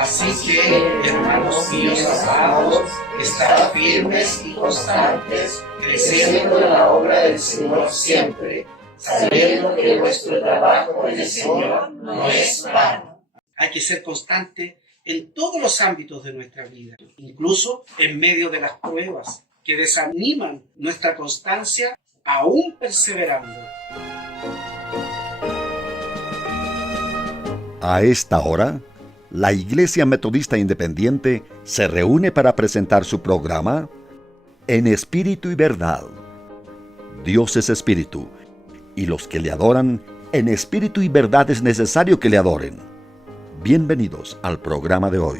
Así que, hermanos míos amados, estad firmes y constantes, creciendo en la obra del Señor siempre, sabiendo que vuestro trabajo en el Señor no es vano. Hay que ser constante en todos los ámbitos de nuestra vida, incluso en medio de las pruebas que desaniman nuestra constancia, aún perseverando. A esta hora, la Iglesia Metodista Independiente se reúne para presentar su programa En Espíritu y Verdad. Dios es Espíritu, y los que le adoran en espíritu y verdad es necesario que le adoren. Bienvenidos al programa de hoy.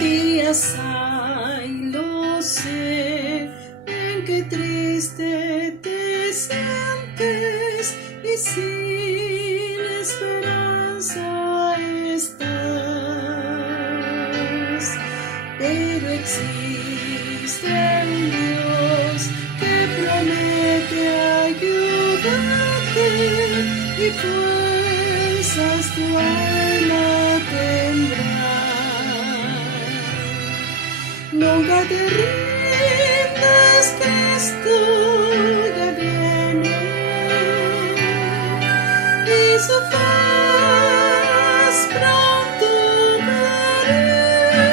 Días hay, lo sé, en que triste te sientes y sin esperanza estás. Pero existe un Dios que promete ayudarte y fuerzas tu alma tendrá. Nunca te rindas, Cristo ya viene y su faz pronto veré.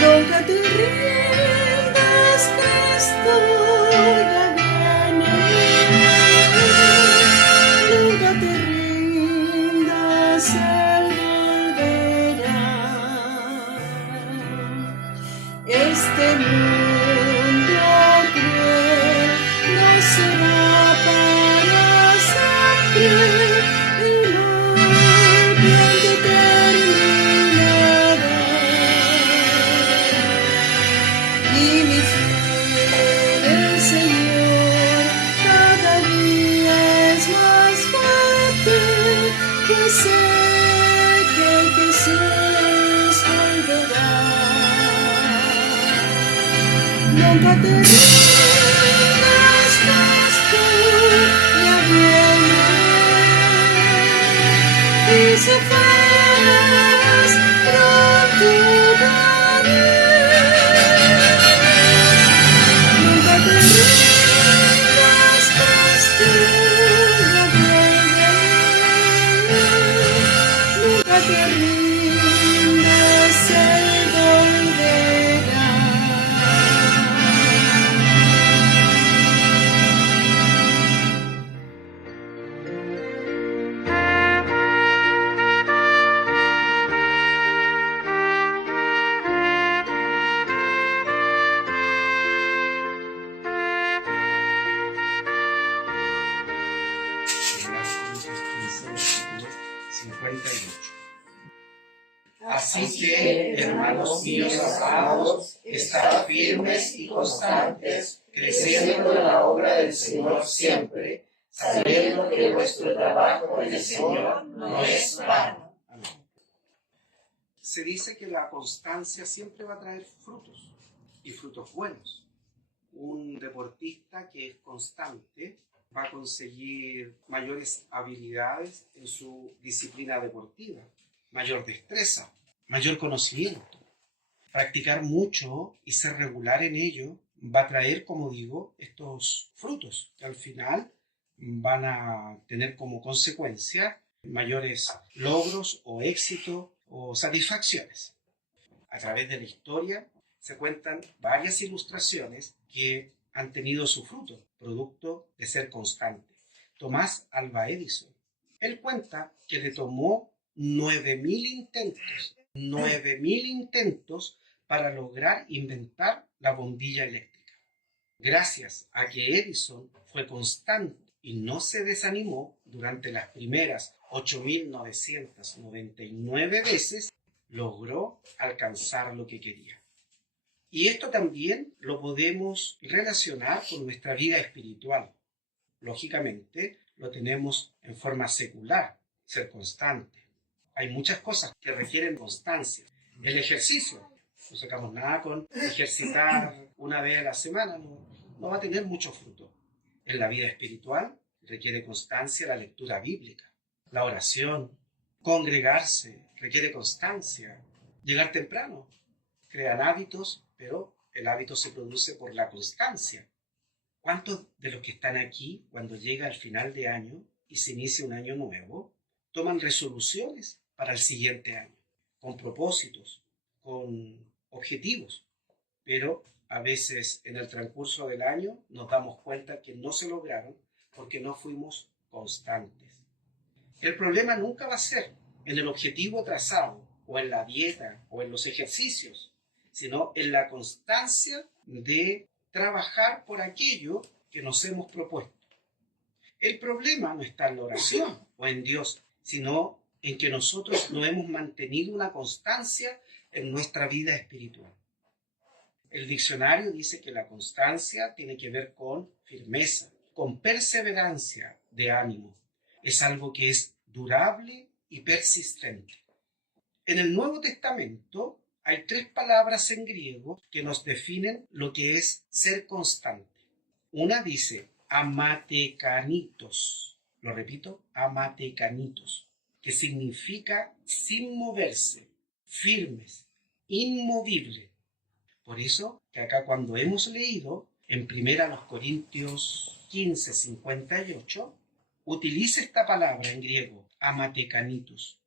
Nunca te rindas, Cristo ya viene. Nunca te rindas, Él volverá. Este mundo cruel no será para siempre, el mal pronto terminará. Y mi fe en el Señor cada día es más fuerte, pues sé que Jesús volverá. Nunca te rindas, Cristo ya viene y su faz pronto veré. Nunca te rindas, Cristo ya viene. Nunca te rindas, Él volverá. Así que, hermanos míos amados, estad firmes y constantes, creciendo en la obra del Señor siempre, sabiendo que vuestro trabajo en el Señor no es vano. Amén. Se dice que la constancia siempre va a traer frutos, y frutos buenos. Un deportista que es constante va a conseguir mayores habilidades en su disciplina deportiva, mayor destreza, mayor conocimiento. Practicar mucho y ser regular en ello va a traer, como digo, estos frutos que al final van a tener como consecuencia mayores logros o éxito o satisfacciones. A través de la historia se cuentan varias ilustraciones que han tenido su fruto, producto de ser constante. Tomás Alva Edison, él cuenta que le tomó 9.000 intentos para lograr inventar la bombilla eléctrica. Gracias a que Edison fue constante y no se desanimó durante las primeras 8.999 veces, logró alcanzar lo que quería. Y esto también lo podemos relacionar con nuestra vida espiritual. lógicamente, lo tenemos en forma secular, ser constante. Hay muchas cosas que requieren constancia. El ejercicio, no sacamos nada con ejercitar una vez a la semana, no va a tener mucho fruto. En la vida espiritual requiere constancia la lectura bíblica, la oración, congregarse, requiere constancia, llegar temprano. Crean hábitos, pero el hábito se produce por la constancia. ¿Cuántos de los que están aquí, cuando llega el final de año y se inicia un año nuevo, toman resoluciones para el siguiente año, con propósitos, con objetivos? Pero a veces en el transcurso del año nos damos cuenta que no se lograron porque no fuimos constantes. El problema nunca va a ser en el objetivo trazado, o en la dieta, o en los ejercicios, sino en la constancia de trabajar por aquello que nos hemos propuesto. El problema no está en la oración o en Dios, sino en que nosotros no hemos mantenido una constancia en nuestra vida espiritual. El diccionario dice que la constancia tiene que ver con firmeza, con perseverancia de ánimo. Es algo que es durable y persistente. En el Nuevo Testamento hay 3 palabras en griego que nos definen lo que es ser constante. Una dice amatekanitos. Lo repito, amatekanitos, que significa sin moverse, firmes, inmovible. Por eso que acá cuando hemos leído en 1 Corintios 15:58, utiliza esta palabra en griego, amatekanitos.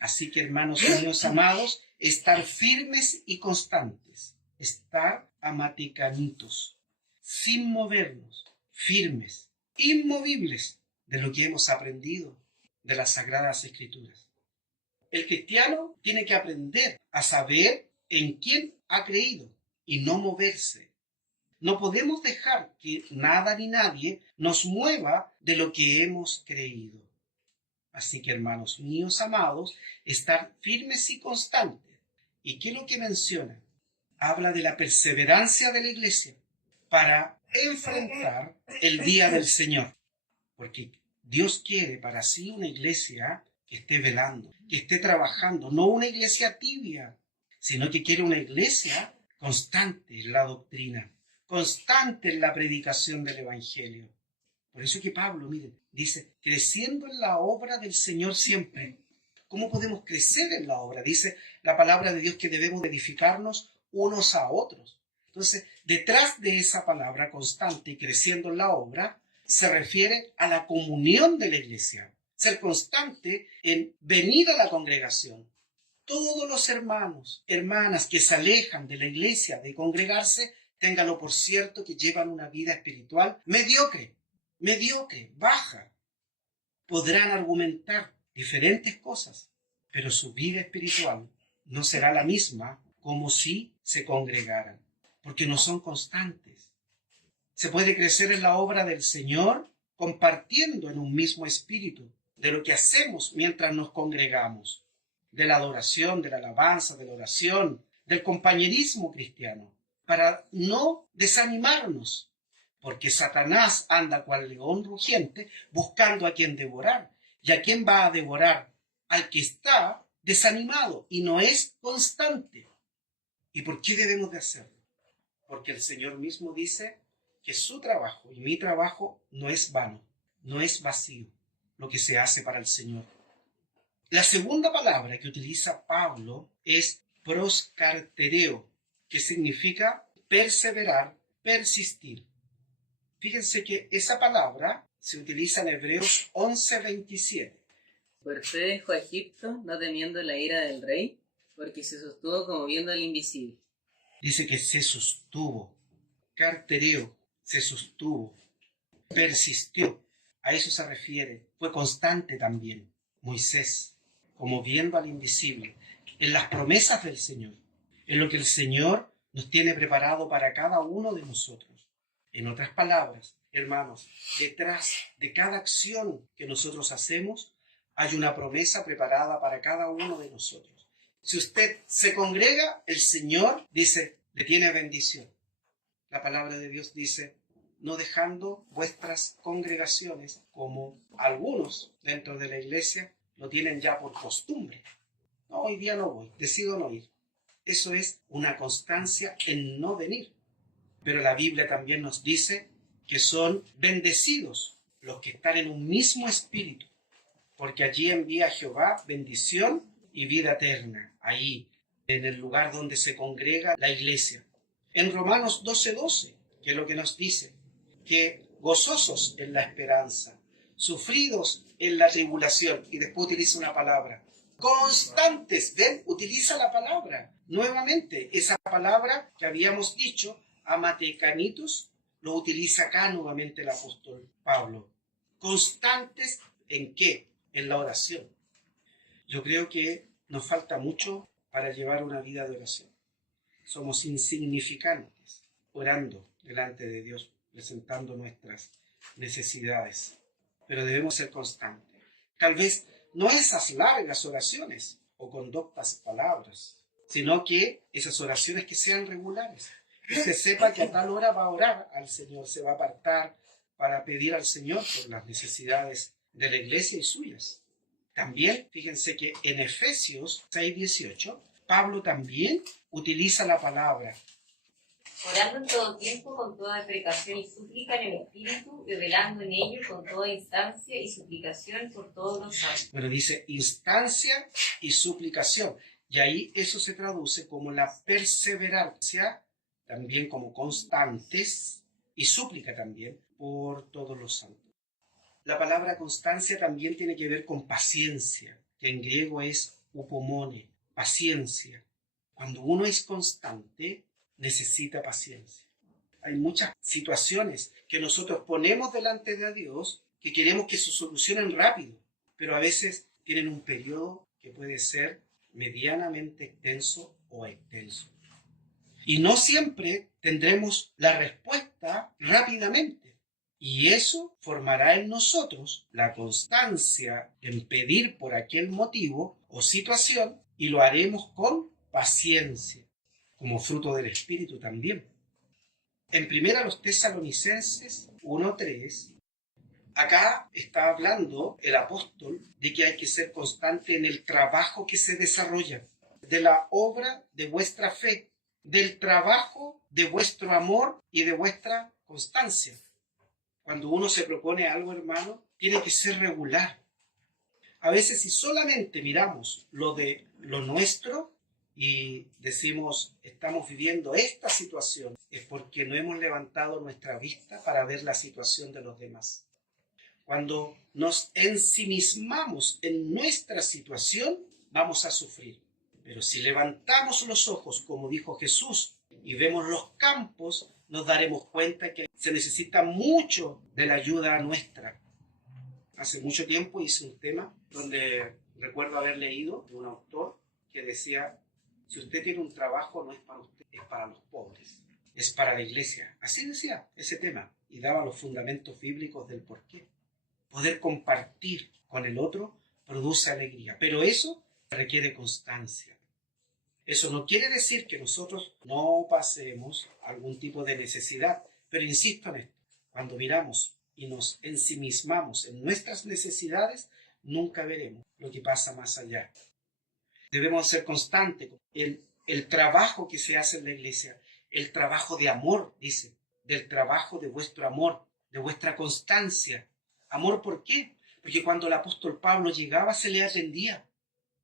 Así que, hermanos míos amados, estar firmes y constantes, estar amatekanitos, sin movernos, firmes, inmovibles de lo que hemos aprendido de las Sagradas Escrituras. El cristiano tiene que aprender a saber en quién ha creído y no moverse. No podemos dejar que nada ni nadie nos mueva de lo que hemos creído. Así que, hermanos míos amados, estar firmes y constantes. ¿Y qué es lo que menciona? Habla de la perseverancia de la iglesia para enfrentar el día del Señor. Porque Dios quiere para sí una iglesia que esté velando, que esté trabajando, no una iglesia tibia, sino que quiere una iglesia constante en la doctrina, constante en la predicación del Evangelio. Por eso que Pablo, miren, dice, creciendo en la obra del Señor siempre. ¿Cómo podemos crecer en la obra? Dice la palabra de Dios que debemos edificarnos unos a otros. Entonces, detrás de esa palabra constante y creciendo en la obra, se refiere a la comunión de la iglesia. Ser constante en venir a la congregación. Todos los hermanos, hermanas que se alejan de la iglesia de congregarse, ténganlo por cierto que llevan una vida espiritual mediocre, baja. Podrán argumentar diferentes cosas, pero su vida espiritual no será la misma como si se congregaran, porque no son constantes. Se puede crecer en la obra del Señor compartiendo en un mismo espíritu de lo que hacemos mientras nos congregamos, de la adoración, de la alabanza, de la oración, del compañerismo cristiano, para no desanimarnos, porque Satanás anda cual león rugiente buscando a quien devorar. ¿Y a quién va a devorar? Al que está desanimado y no es constante. ¿Y por qué debemos de hacerlo? Porque el Señor mismo dice que su trabajo y mi trabajo no es vano, no es vacío, lo que se hace para el Señor. La segunda palabra que utiliza Pablo es proscartereo, que significa perseverar, persistir. Fíjense que esa palabra se utiliza en Hebreos 11:27. Por fe dejó a Egipto, no temiendo la ira del rey, porque se sostuvo como viendo al invisible. Dice que se sostuvo, cartereo, se sostuvo, persistió. A eso se refiere. Fue constante también Moisés, como viendo al invisible, en las promesas del Señor, en lo que el Señor nos tiene preparado para cada uno de nosotros. En otras palabras, hermanos, detrás de cada acción que nosotros hacemos, hay una promesa preparada para cada uno de nosotros. Si usted se congrega, el Señor dice, le tiene bendición. La palabra de Dios dice, no dejando vuestras congregaciones, como algunos dentro de la iglesia lo tienen ya por costumbre. No, hoy día no voy, decido no ir. Eso es una constancia en no venir. Pero la Biblia también nos dice que son bendecidos los que están en un mismo espíritu, porque allí envía Jehová bendición y vida eterna, ahí, en el lugar donde se congrega la iglesia. En Romanos 12:12, que es lo que nos dice, que gozosos en la esperanza, sufridos en la tribulación, y después utiliza una palabra, constantes, ¿ven? Utiliza la palabra, nuevamente, esa palabra que habíamos dicho, amatecanitos, lo utiliza acá nuevamente el apóstol Pablo. Constantes, ¿en qué? En la oración. Yo creo que nos falta mucho para llevar una vida de oración. Somos insignificantes, orando delante de Dios, presentando nuestras necesidades. Pero debemos ser constantes. Tal vez no esas largas oraciones o con 2 palabras, sino que esas oraciones que sean regulares. Que usted sepa que a tal hora va a orar al Señor, se va a apartar para pedir al Señor por las necesidades de la iglesia y suyas. También, fíjense que en Efesios 6:18, Pablo también utiliza la palabra. Orando en todo tiempo con toda predicación y súplica en el Espíritu, y velando en ello con toda instancia y suplicación por todos los santos. Bueno, dice instancia y suplicación. Y ahí eso se traduce como la perseverancia, también como constantes, y súplica también por todos los santos. La palabra constancia también tiene que ver con paciencia, que en griego es upomone, paciencia. Cuando uno es constante, necesita paciencia. Hay muchas situaciones que nosotros ponemos delante de Dios que queremos que se solucionen rápido, pero a veces tienen un periodo que puede ser medianamente extenso o extenso. Y no siempre tendremos la respuesta rápidamente. Y eso formará en nosotros la constancia en pedir por aquel motivo o situación, y lo haremos con paciencia, como fruto del Espíritu también. En 1 Tesalonicenses 1:3, acá está hablando el apóstol de que hay que ser constante en el trabajo que se desarrolla, de la obra de vuestra fe, del trabajo de vuestro amor y de vuestra constancia. Cuando uno se propone algo, hermano, tiene que ser regular. A veces si solamente miramos lo de lo nuestro y decimos, estamos viviendo esta situación, es porque no hemos levantado nuestra vista para ver la situación de los demás. Cuando nos ensimismamos en nuestra situación, vamos a sufrir. Pero si levantamos los ojos, como dijo Jesús, y vemos los campos, nos daremos cuenta que se necesita mucho de la ayuda nuestra. Hace mucho tiempo hice un tema donde recuerdo haber leído de un autor que decía, si usted tiene un trabajo no es para usted, es para los pobres, es para la iglesia. Así decía ese tema y daba los fundamentos bíblicos del porqué. Poder compartir con el otro produce alegría, pero eso requiere constancia. Eso no quiere decir que nosotros no pasemos algún tipo de necesidad, pero insisto en esto, cuando miramos y nos ensimismamos en nuestras necesidades, nunca veremos lo que pasa más allá. Debemos ser constantes. El trabajo que se hace en la iglesia, el trabajo de amor, dice, del trabajo de vuestro amor, de vuestra constancia. ¿Amor por qué? Porque cuando el apóstol Pablo llegaba se le atendía.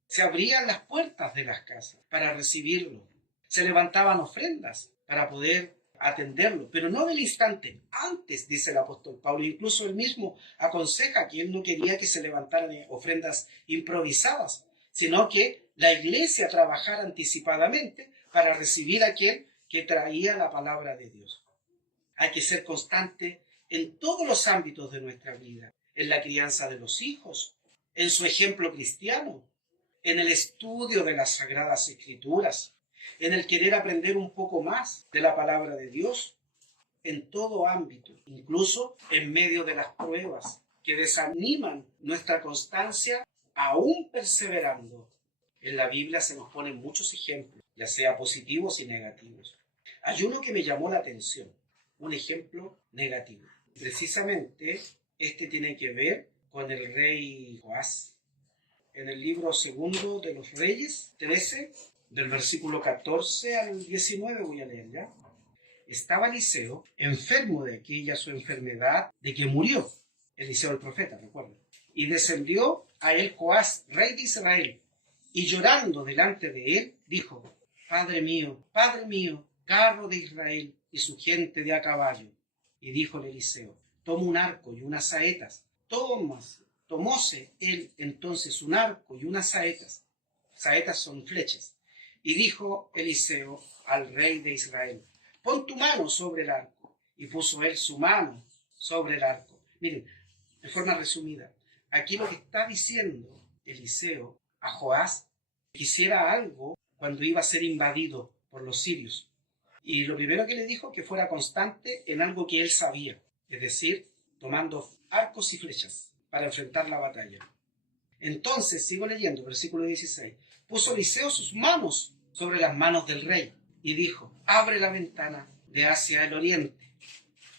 Se abrían las puertas de las casas para recibirlo. Se levantaban ofrendas para poder atenderlo, pero no del instante. Antes, dice el apóstol Pablo, incluso él mismo aconseja que él no quería que se levantaran ofrendas improvisadas, sino que la iglesia trabajara anticipadamente para recibir a aquel que traía la palabra de Dios. Hay que ser constante en todos los ámbitos de nuestra vida, en la crianza de los hijos, en su ejemplo cristiano, en el estudio de las Sagradas Escrituras, en el querer aprender un poco más de la palabra de Dios, en todo ámbito, incluso en medio de las pruebas que desaniman nuestra constancia, aún perseverando. En la Biblia se nos ponen muchos ejemplos, ya sea positivos y negativos. Hay uno que me llamó la atención. un ejemplo negativo. Precisamente este tiene que ver con el rey Joás. En el libro segundo de los Reyes, 13, del versículo 14 al 19 voy a leer ya. Estaba Eliseo enfermo de aquella su enfermedad de que murió. Eliseo el profeta, recuerden. Y descendió a él Joás, rey de Israel, y llorando delante de él, dijo: Padre mío, carro de Israel y su gente de a caballo. Y díjole Eliseo: toma un arco y unas saetas. Tomóse él entonces un arco y unas saetas. Saetas son flechas. Y dijo Eliseo al rey de Israel: pon tu mano sobre el arco. Y puso él su mano sobre el arco. Miren, en forma resumida, aquí lo que está diciendo Eliseo a Joás, que hiciera algo cuando iba a ser invadido por los sirios. Y lo primero que le dijo, que fuera constante en algo que él sabía, es decir, tomando arcos y flechas para enfrentar la batalla. Entonces, sigo leyendo, versículo 16, puso Eliseo sus manos sobre las manos del rey y dijo: abre la ventana de hacia el oriente.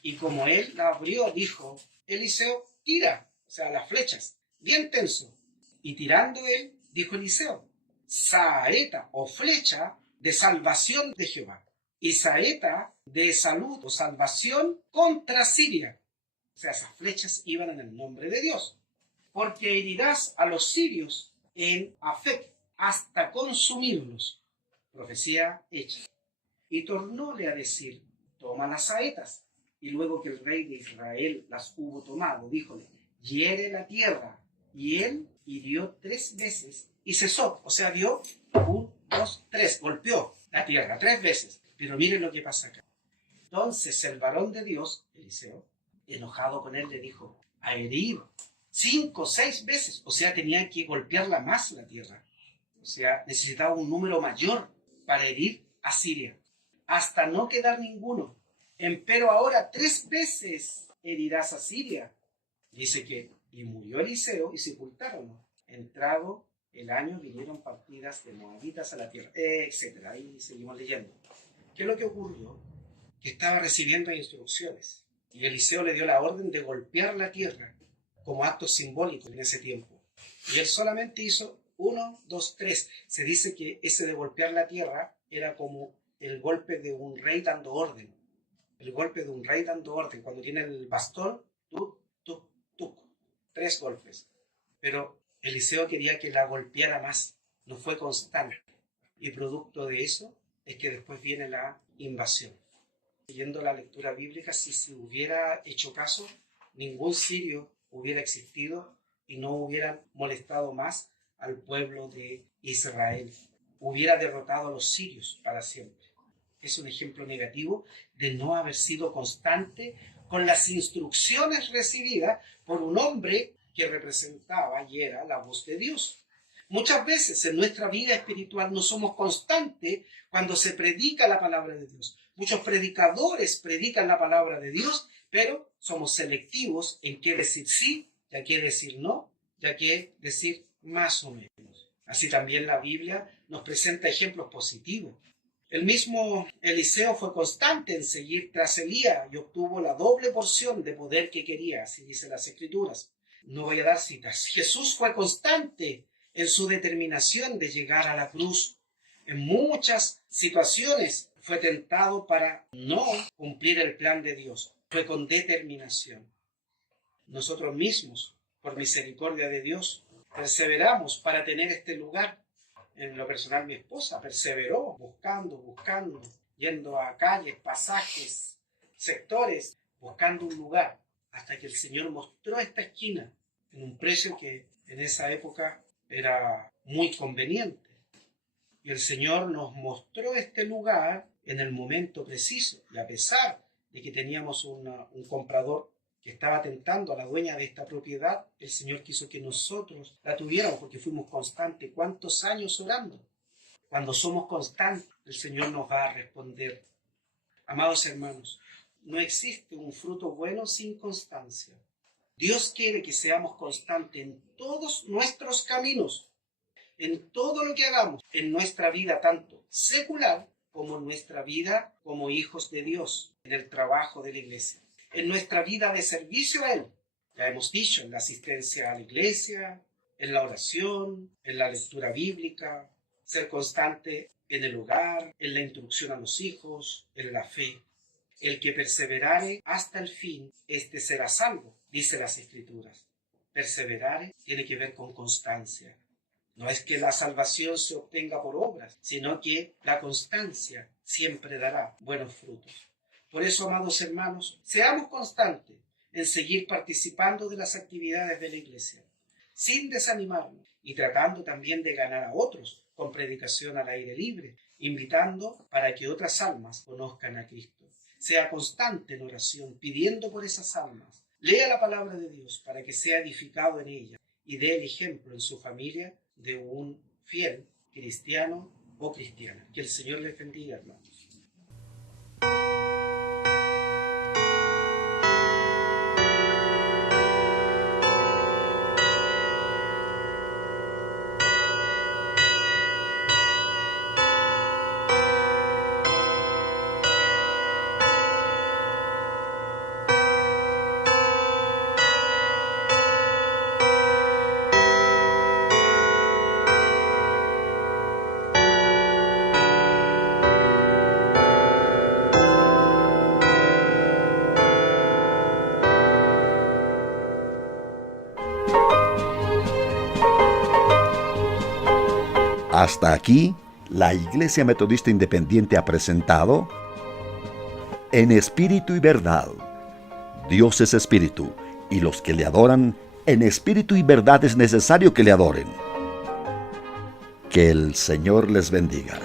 Y como él la abrió, dijo Eliseo: tira, o sea, las flechas, bien tenso. Y tirando él, dijo Eliseo: saeta o flecha de salvación de Jehová, y saeta de salud o salvación contra Siria. O sea, esas flechas iban en el nombre de Dios. Porque herirás a los sirios en Afec hasta consumirlos. Profecía hecha. Y tornóle a decir: toma las saetas. Y luego que el rey de Israel las hubo tomado, díjole: hiere la tierra. Y él hirió 3 veces y cesó. O sea, dio 1, 2, 3. Golpeó la tierra 3 veces. Pero miren lo que pasa acá. Entonces el varón de Dios, Eliseo, enojado con él, le dijo: a herir 5, 6 veces. O sea, tenía que golpearla más la tierra. O sea, necesitaba un número mayor para herir a Siria, hasta no quedar ninguno. Empero ahora 3 veces herirás a Siria. Dice que, y murió Eliseo y sepultáronlo. Entrado el año vinieron partidas de moabitas a la tierra, etc. Ahí seguimos leyendo. ¿Qué es lo que ocurrió? Que estaba recibiendo instrucciones. Y Eliseo le dio la orden de golpear la tierra como acto simbólico en ese tiempo. Y él solamente hizo 1, 2, 3. Se dice que ese de golpear la tierra era como el golpe de un rey dando orden. El golpe de un rey dando orden. Cuando tiene el bastón, tuc, tuc, tuc. 3 golpes. Pero Eliseo quería que la golpeara más. No fue constante. Y producto de eso es que después viene la invasión. Siguiendo la lectura bíblica, si se hubiera hecho caso, ningún sirio hubiera existido y no hubieran molestado más al pueblo de Israel. Hubiera derrotado a los sirios para siempre. Es un ejemplo negativo de no haber sido constante con las instrucciones recibidas por un hombre que representaba y era la voz de Dios. Muchas veces en nuestra vida espiritual no somos constantes cuando se predica la palabra de Dios. Muchos predicadores predican la palabra de Dios, pero somos selectivos en qué decir sí, ya qué decir no, ya qué decir más o menos. Así también la Biblia nos presenta ejemplos positivos. El mismo Eliseo fue constante en seguir tras Elías y obtuvo la doble porción de poder que quería, así dice las Escrituras. No voy a dar citas. Jesús fue constante en su determinación de llegar a la cruz. En muchas situaciones fue tentado para no cumplir el plan de Dios. Fue con determinación. Nosotros mismos, por misericordia de Dios, perseveramos para tener este lugar. En lo personal, mi esposa perseveró buscando, yendo a calles, pasajes, sectores, buscando un lugar, hasta que el Señor mostró esta esquina en un precio que en esa época era muy conveniente. Y el Señor nos mostró este lugar en el momento preciso. Y a pesar de que teníamos un comprador que estaba tentando a la dueña de esta propiedad, el Señor quiso que nosotros la tuviéramos porque fuimos constantes. ¿Cuántos años orando? Cuando somos constantes, el Señor nos va a responder. Amados hermanos, no existe un fruto bueno sin constancia. Dios quiere que seamos constantes en todos nuestros caminos, en todo lo que hagamos, en nuestra vida tanto secular como en nuestra vida como hijos de Dios, en el trabajo de la iglesia, en nuestra vida de servicio a Él. Ya hemos dicho, en la asistencia a la iglesia, en la oración, en la lectura bíblica, ser constante en el hogar, en la instrucción a los hijos, en la fe. El que perseverare hasta el fin, éste será salvo, dice las Escrituras. Perseverare tiene que ver con constancia. No es que la salvación se obtenga por obras, sino que la constancia siempre dará buenos frutos. Por eso, amados hermanos, seamos constantes en seguir participando de las actividades de la iglesia, sin desanimarnos y tratando también de ganar a otros con predicación al aire libre, invitando para que otras almas conozcan a Cristo. Sea constante en oración, pidiendo por esas almas. Lea la palabra de Dios para que sea edificado en ella y dé el ejemplo en su familia de un fiel cristiano o cristiana. Que el Señor les bendiga, hermanos. Hasta aquí, la Iglesia Metodista Independiente ha presentado En Espíritu y Verdad. Dios es Espíritu, y los que le adoran, en espíritu y verdad es necesario que le adoren. Que el Señor les bendiga.